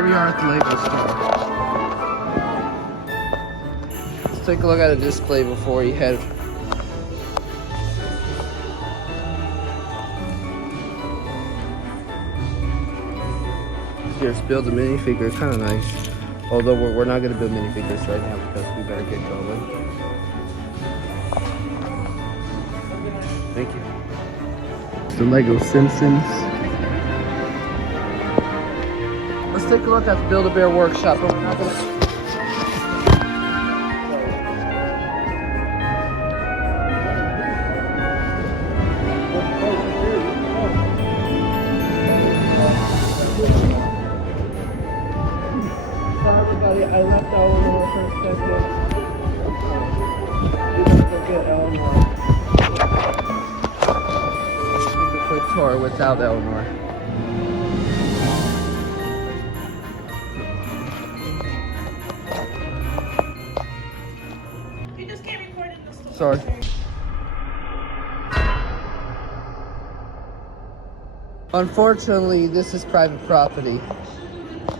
Here we are at the Lego store. Let's take a look at a display before we head. Here's build a minifigure, kind of nice. Although we're not going to build minifigures right now because we better get going. Thank you. The Lego Simpsons. Let's take a look at the Build-A-Bear workshop, but we're not going to... Sorry, I left Elinor for a second. You don't forget Elinor. Take a quick tour without Elinor. You just can't record in the store. Sorry. Unfortunately, this is private property.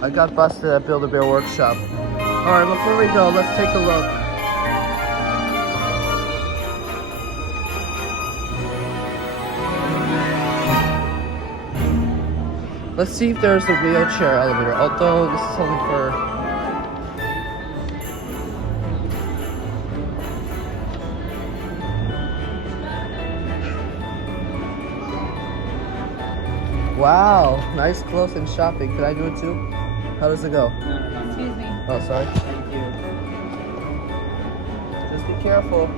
I got busted at Build-A-Bear workshop. Alright, before we go, let's take a look. Let's see if there's a wheelchair elevator, although this is only for... Wow, nice close-in shopping. Could I do it too? How does it go? No. Excuse me. Oh, sorry. Thank you. Just be careful.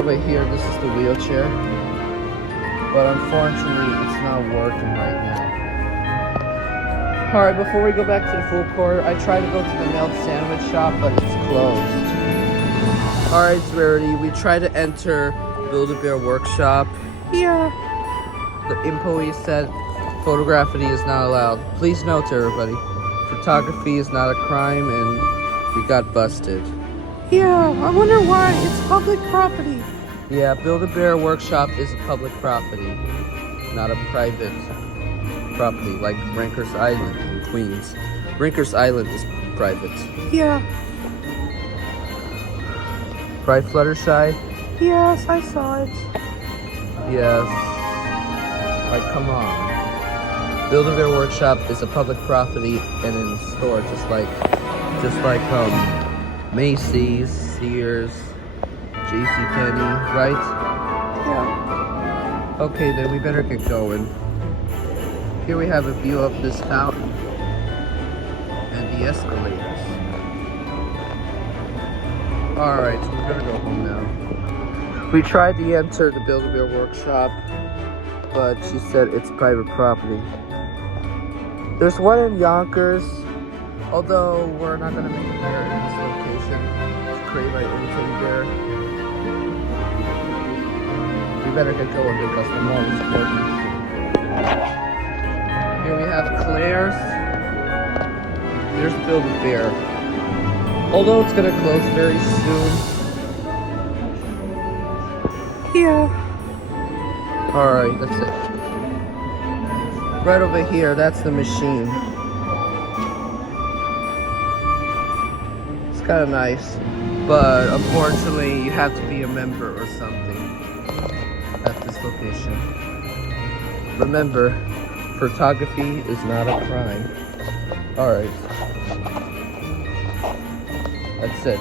Over here, this is the wheelchair. But unfortunately, it's not working right now. Alright, before we go back to the food court, I tried to go to the milk sandwich shop, but it's closed. Alright, Rarity, we try to enter Build-A-Bear workshop. Yeah. The employee said photography is not allowed. Please note, everybody, photography is not a crime and we got busted. Yeah, I wonder why. It's public property. Yeah, Build-A-Bear workshop is a public property, not a private property like Rankers Island in Queens. Rankers Island is private. Yeah. Right, Fluttershy? Yes, I saw it. Yes. Like, come on. Build-A-Bear workshop is a public property and in a store, just like Macy's, Sears, JCPenney, right? Yeah. Okay, then we better get going. Here we have a view of this fountain and the escalators. Alright, so we're gonna go home now. We tried to enter the Build-A-Bear workshop, but she said it's private property. There's one in Yonkers, although we're not gonna make a bear in this location. It's create my own teddy bear. We better get going because the mall is closing. Here we have Claire's. There's Build-A-Bear. Although it's gonna close very soon. Yeah. Alright, that's it. Right over here, that's the machine. It's kind of nice, but unfortunately you have to be a member or something at this location. Remember, photography is not a crime. Alright. That's it.